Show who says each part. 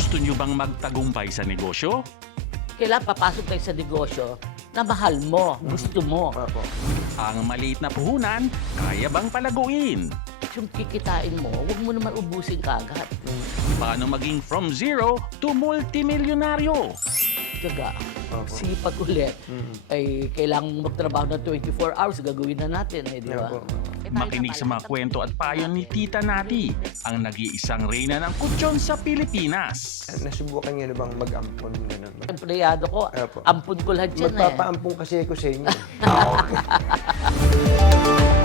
Speaker 1: Gusto nyo bang magtagumpay sa negosyo?
Speaker 2: Kailangan papasok kayo sa negosyo na mahal mo, gusto mo.
Speaker 3: Opo.
Speaker 1: Ang maliit na puhunan, kaya bang palaguin?
Speaker 2: Yung kikitain mo, huwag mo naman ubusin kagad.
Speaker 1: Paano maging from zero to multimilyonaryo?
Speaker 2: Tiyaga,
Speaker 3: Opo.
Speaker 2: sipag ulit. Ay kailangan magtrabaho ng 24 hours, gagawin na natin, eh, di ba?
Speaker 3: Opo.
Speaker 1: Makinig sa mga kwento at payo ni Tita Nati, ang nag-iisang reyna ng kutsyon sa Pilipinas.
Speaker 3: Nasubukan niyo na bang mag-ampon? Ganun?
Speaker 2: Empleyado ko,
Speaker 3: Opo.
Speaker 2: ampun ko lahat yan eh.
Speaker 3: Magpapaampon kasi ako sa inyo.